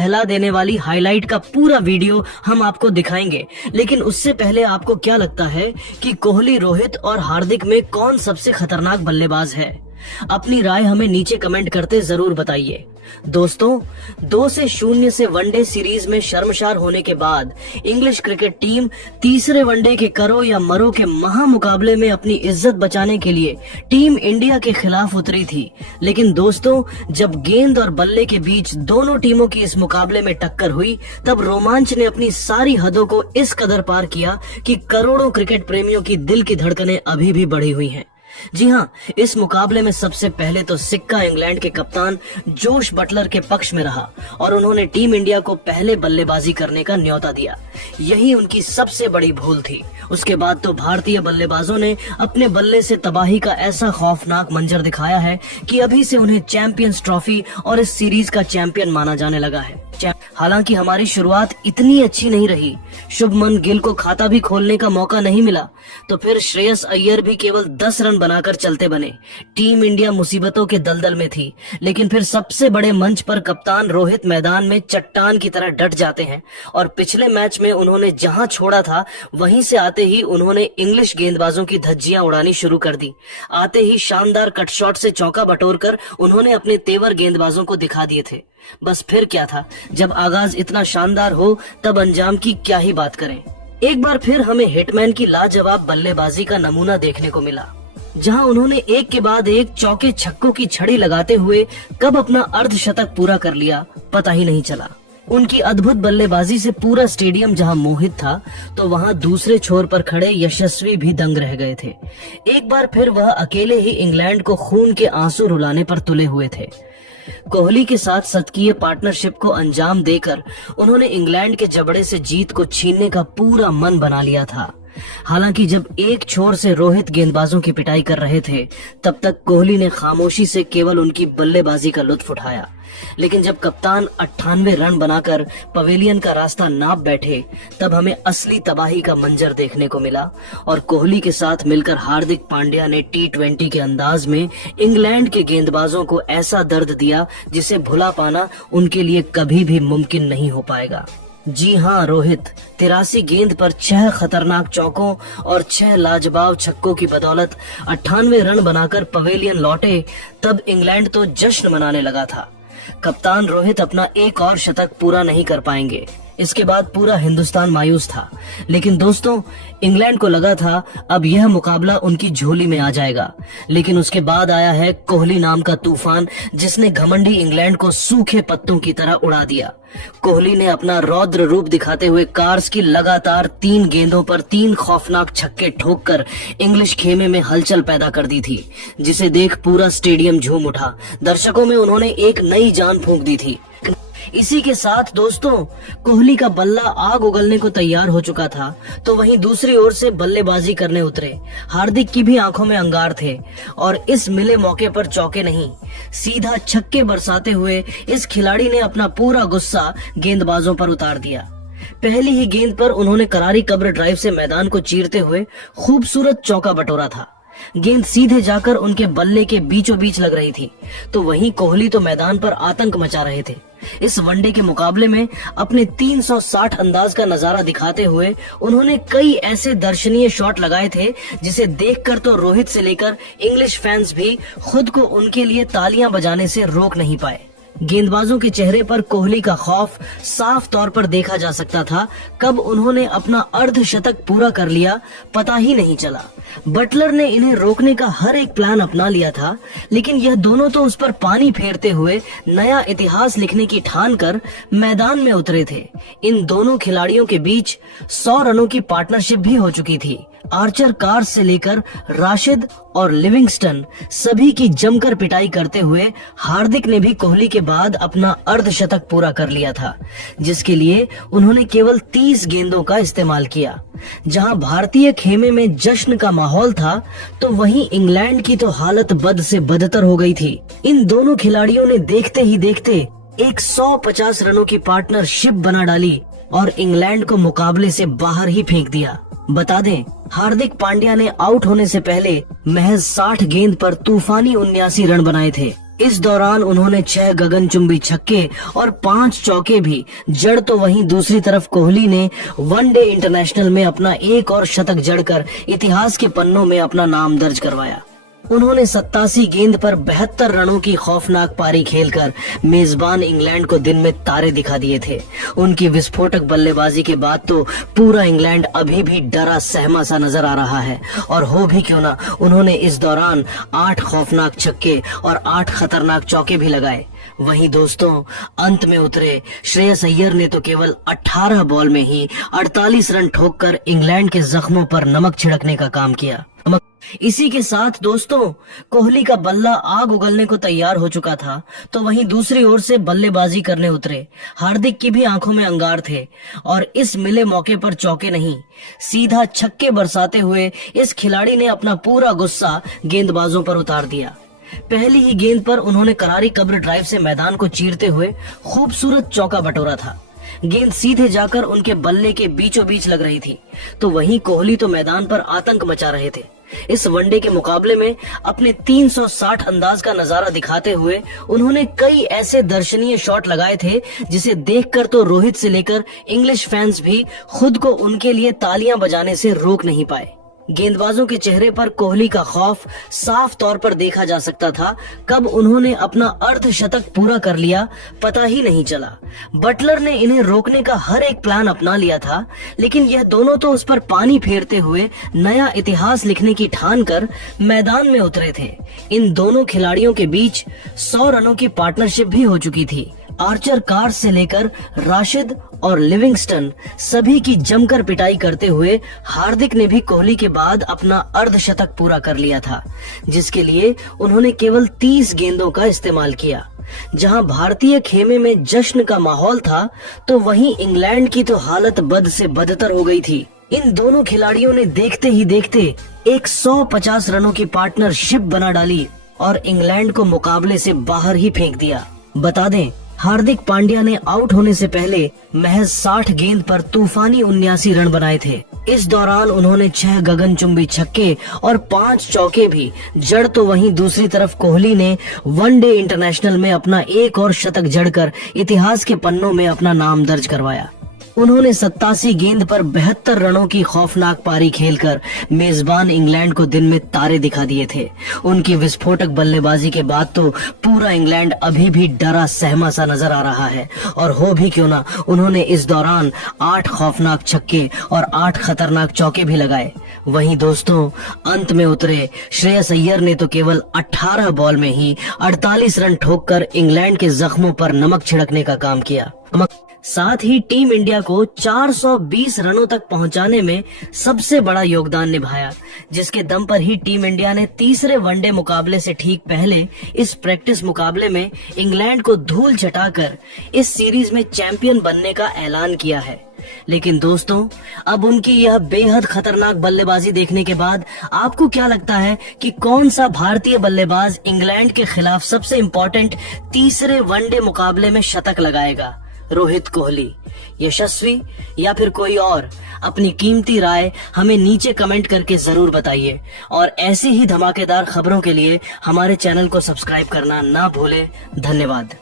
दहला देने वाली हाईलाइट का पूरा वीडियो हम आपको दिखाएंगे। लेकिन उससे पहले आपको क्या लगता है कि कोहली, रोहित और हार्दिक में कौन सबसे खतरनाक बल्लेबाज है? अपनी राय हमें नीचे कमेंट करते जरूर बताइए। दोस्तों, 2-0 से वनडे सीरीज में शर्मसार होने के बाद इंग्लिश क्रिकेट टीम तीसरे वनडे के करो या मरो के महामुकाबले में अपनी इज्जत बचाने के लिए टीम इंडिया के खिलाफ उतरी थी। लेकिन दोस्तों, जब गेंद और बल्ले के बीच दोनों टीमों की इस मुकाबले में टक्कर हुई, तब रोमांच ने अपनी सारी हदों को इस कदर पार किया कि करोड़ों क्रिकेट प्रेमियों की दिल की धड़कनें अभी भी बढ़ी हुई हैं। जी हाँ, इस मुकाबले में सबसे पहले तो सिक्का इंग्लैंड के कप्तान जोश बटलर के पक्ष में रहा और उन्होंने टीम इंडिया को पहले बल्लेबाजी करने का न्योता दिया। यही उनकी सबसे बड़ी भूल थी। उसके बाद तो भारतीय बल्लेबाजों ने अपने बल्ले से तबाही का ऐसा खौफनाक मंजर दिखाया है कि अभी से उन्हें चैंपियंस ट्रॉफी और इस सीरीज का चैंपियन माना जाने लगा है। हालांकि हमारी शुरुआत इतनी अच्छी नहीं रही, शुभमन गिल को खाता भी खोलने का मौका नहीं मिला, तो फिर श्रेयस अय्यर भी केवल 10 रन बनाकर चलते बने। टीम इंडिया मुसीबतों के दलदल में थी, लेकिन फिर सबसे बड़े मंच पर कप्तान रोहित मैदान में चट्टान की तरह डट जाते हैं और पिछले मैच में उन्होंने जहां छोड़ा था वहीं से आते ही उन्होंने इंग्लिश गेंदबाजों की धज्जियां उड़ानी शुरू कर दी। आते ही शानदार कट शॉट से चौका बटोरकर उन्होंने अपने तेवर गेंदबाजों को दिखा दिए थे। बस फिर क्या था, जब आगाज इतना शानदार हो तब अंजाम की क्या ही बात करें। एक बार फिर हमें हिटमैन की लाजवाब बल्लेबाजी का नमूना देखने को मिला, जहां उन्होंने एक के बाद एक चौके छक्कों की छड़ी लगाते हुए कब अपना अर्धशतक पूरा कर लिया पता ही नहीं चला। उनकी अद्भुत बल्लेबाजी से पूरा स्टेडियम जहां मोहित था, तो वहां दूसरे छोर पर खड़े यशस्वी भी दंग रह गए थे। एक बार फिर वह अकेले ही इंग्लैंड को खून के आंसू रुलाने पर तुले हुए थे। कोहली के साथ शतकीय पार्टनरशिप को अंजाम देकर उन्होंने इंग्लैंड के जबड़े से जीत को छीनने का पूरा मन बना लिया था। हालांकि जब एक छोर से रोहित गेंदबाजों की पिटाई कर रहे थे, तब तक कोहली ने खामोशी से केवल उनकी बल्लेबाजी का लुत्फ उठाया। लेकिन जब कप्तान 98 रन बनाकर पवेलियन का रास्ता नाप बैठे, तब हमें असली तबाही का मंजर देखने को मिला और कोहली के साथ मिलकर हार्दिक पांड्या ने T20 के अंदाज में इंग्लैंड के गेंदबाजों को ऐसा दर्द दिया जिसे भुला पाना उनके लिए कभी भी मुमकिन नहीं हो पाएगा। जी हाँ, रोहित 83 गेंद पर 6 खतरनाक चौकों और 6 लाजवाब छक्कों की बदौलत 98 रन बनाकर पवेलियन लौटे, तब इंग्लैंड तो जश्न मनाने लगा था। कप्तान रोहित अपना एक और शतक पूरा नहीं कर पाएंगे, इसके बाद पूरा हिंदुस्तान मायूस था। लेकिन दोस्तों, इंग्लैंड को लगा था अब यह मुकाबला उनकी झोली में आ जाएगा। लेकिन उसके बाद आया है कोहली नाम का तूफान, जिसने घमंडी इंग्लैंड को सूखे पत्तों की तरह उड़ा दिया। कोहली ने अपना रौद्र रूप दिखाते हुए कार्स की लगातार 3 गेंदों पर 3 खौफनाक छक्के ठोककर इंग्लिश खेमे में हलचल पैदा कर दी थी, जिसे देख पूरा स्टेडियम झूम उठा। दर्शकों में उन्होंने एक नई जान फूंक दी थी। इसी के साथ दोस्तों, कोहली का बल्ला आग उगलने को तैयार हो चुका था, तो वहीं दूसरी ओर से बल्लेबाजी करने उतरे हार्दिक की भी आंखों में अंगार थे और इस मिले मौके पर चौके नहीं, सीधा छक्के बरसाते हुए इस खिलाड़ी ने अपना पूरा गुस्सा गेंदबाजों पर उतार दिया। पहली ही गेंद पर उन्होंने करारी कब्र ड्राइव से मैदान को चीरते हुए खूबसूरत चौका बटोरा था। गेंद सीधे जाकर उनके बल्ले के बीचों बीच लग रही थी, तो वहीं कोहली तो मैदान पर आतंक मचा रहे थे। इस वनडे के मुकाबले में अपने 360 अंदाज का नजारा दिखाते हुए उन्होंने कई ऐसे दर्शनीय शॉट लगाए थे, जिसे देखकर तो रोहित से लेकर इंग्लिश फैंस भी खुद को उनके लिए तालियां बजाने से रोक नहीं पाए। गेंदबाजों के चेहरे पर कोहली का खौफ साफ तौर पर देखा जा सकता था। कब उन्होंने अपना अर्धशतक पूरा कर लिया पता ही नहीं चला। बटलर ने इन्हें रोकने का हर एक प्लान अपना लिया था, लेकिन यह दोनों तो उस पर पानी फेरते हुए नया इतिहास लिखने की ठान कर मैदान में उतरे थे। इन दोनों खिलाड़ियों के बीच 100 रनों की पार्टनरशिप भी हो चुकी थी। आर्चर कार्स से लेकर राशिद और लिविंगस्टन सभी की जमकर पिटाई करते हुए हार्दिक ने भी कोहली के बाद अपना अर्धशतक पूरा कर लिया था, जिसके लिए उन्होंने केवल 30 गेंदों का इस्तेमाल किया। जहां भारतीय खेमे में जश्न का माहौल था, तो वहीं इंग्लैंड की तो हालत बद से बदतर हो गई थी। इन दोनों खिलाड़ियों ने देखते ही देखते एक 150 रनों की पार्टनरशिप बना डाली और इंग्लैंड को मुकाबले से बाहर ही फेंक दिया। बता दें, हार्दिक पांड्या ने आउट होने से पहले महज 60 गेंद पर तूफानी 79 रन बनाए थे। इस दौरान उन्होंने 6 गगनचुंबी छक्के और 5 चौके भी जड़ तो वहीं दूसरी तरफ कोहली ने वनडे इंटरनेशनल में अपना एक और शतक जड़कर इतिहास के पन्नों में अपना नाम दर्ज करवाया। उन्होंने 87 गेंद पर 72 रनों की खौफनाक पारी खेलकर मेजबान इंग्लैंड को दिन में तारे दिखा दिए थे। उनकी विस्फोटक बल्लेबाजी के बाद तो पूरा इंग्लैंड अभी भी डरा सहमा सा नजर आ रहा है, और हो भी क्यों ना, उन्होंने इस दौरान 8 खौफनाक छक्के और 8 खतरनाक चौके भी लगाए। वहीं दोस्तों, अंत में उतरे श्रेयस अय्यर ने तो केवल 18 बॉल में ही 48 रन ठोककर इंग्लैंड के जख्मों पर नमक छिड़कने का काम किया। इसी के साथ दोस्तों, कोहली का बल्ला आग उगलने को तैयार हो चुका था, तो वहीं दूसरी ओर से बल्लेबाजी करने उतरे हार्दिक की भी आंखों में अंगार थे, और इस मिले मौके पर चौके नहीं, सीधा छक्के बरसाते हुए इस खिलाड़ी ने अपना पूरा गुस्सा गेंदबाजों पर उतार दिया। पहली ही गेंद पर उन्होंने करारी कब्र ड्राइव से मैदान को चीरते हुए खूबसूरत चौका बटोरा था। गेंद सीधे जाकर उनके बल्ले के बीचों बीच लग रही थी, तो वहीं कोहली तो मैदान पर आतंक मचा रहे थे। इस वनडे के मुकाबले में अपने 360 अंदाज का नजारा दिखाते हुए उन्होंने कई ऐसे दर्शनीय शॉट लगाए थे जिसे देखकर तो रोहित से लेकर इंग्लिश फैंस भी खुद को उनके लिए तालियां बजाने से रोक नहीं पाए। गेंदबाजों के चेहरे पर कोहली का खौफ साफ तौर पर देखा जा सकता था। कब उन्होंने अपना अर्धशतक पूरा कर लिया पता ही नहीं चला। बटलर ने इन्हें रोकने का हर एक प्लान अपना लिया था, लेकिन यह दोनों तो उस पर पानी फेरते हुए नया इतिहास लिखने की ठान कर मैदान में उतरे थे। इन दोनों खिलाड़ियों के बीच 100 रनों की पार्टनरशिप भी हो चुकी थी। आर्चर कार्स से लेकर राशिद और लिविंगस्टन सभी की जमकर पिटाई करते हुए हार्दिक ने भी कोहली के बाद अपना अर्धशतक पूरा कर लिया था, जिसके लिए उन्होंने केवल 30 गेंदों का इस्तेमाल किया। जहां भारतीय खेमे में जश्न का माहौल था, तो वहीं इंग्लैंड की तो हालत बद से बदतर हो गई थी। इन दोनों खिलाड़ियों ने देखते ही देखते एक 150 रनों की पार्टनरशिप बना डाली और इंग्लैंड को मुकाबले से बाहर ही फेंक दिया। बता दें, हार्दिक पांड्या ने आउट होने से पहले महज 60 गेंद पर तूफानी 79 रन बनाए थे। इस दौरान उन्होंने 6 गगनचुंबी छक्के और 5 चौके भी जड़ तो वहीं दूसरी तरफ कोहली ने वनडे इंटरनेशनल में अपना एक और शतक जड़कर इतिहास के पन्नों में अपना नाम दर्ज करवाया। उन्होंने 87 गेंद पर 72 रनों की खौफनाक पारी खेलकर मेजबान इंग्लैंड को दिन में तारे दिखा दिए थे। उनकी विस्फोटक बल्लेबाजी के बाद तो पूरा इंग्लैंड अभी भी डरा सहमा सा नजर आ रहा है, और हो भी क्यों ना, उन्होंने इस दौरान 8 खौफनाक छक्के और 8 खतरनाक चौके भी लगाए। वहीं दोस्तों, अंत में उतरे श्रेयस अय्यर ने तो केवल 18 बॉल में ही 48 रन ठोककर इंग्लैंड के जख्मों पर नमक छिड़कने का काम किया। साथ ही टीम इंडिया को 420 रनों तक पहुंचाने में सबसे बड़ा योगदान निभाया, जिसके दम पर ही टीम इंडिया ने तीसरे वनडे मुकाबले से ठीक पहले इस प्रैक्टिस मुकाबले में इंग्लैंड को धूल चटाकर इस सीरीज में चैंपियन बनने का ऐलान किया है। लेकिन दोस्तों, अब उनकी यह बेहद खतरनाक बल्लेबाजी देखने के बाद आपको क्या लगता है कि कौन सा भारतीय बल्लेबाज इंग्लैंड के खिलाफ सबसे इम्पोर्टेंट तीसरे वनडे मुकाबले में शतक लगाएगा? रोहित कोहली, यशस्वी या फिर कोई और? अपनी कीमती राय हमें नीचे कमेंट करके जरूर बताइए, और ऐसी ही धमाकेदार खबरों के लिए हमारे चैनल को सब्सक्राइब करना ना भूलें। धन्यवाद।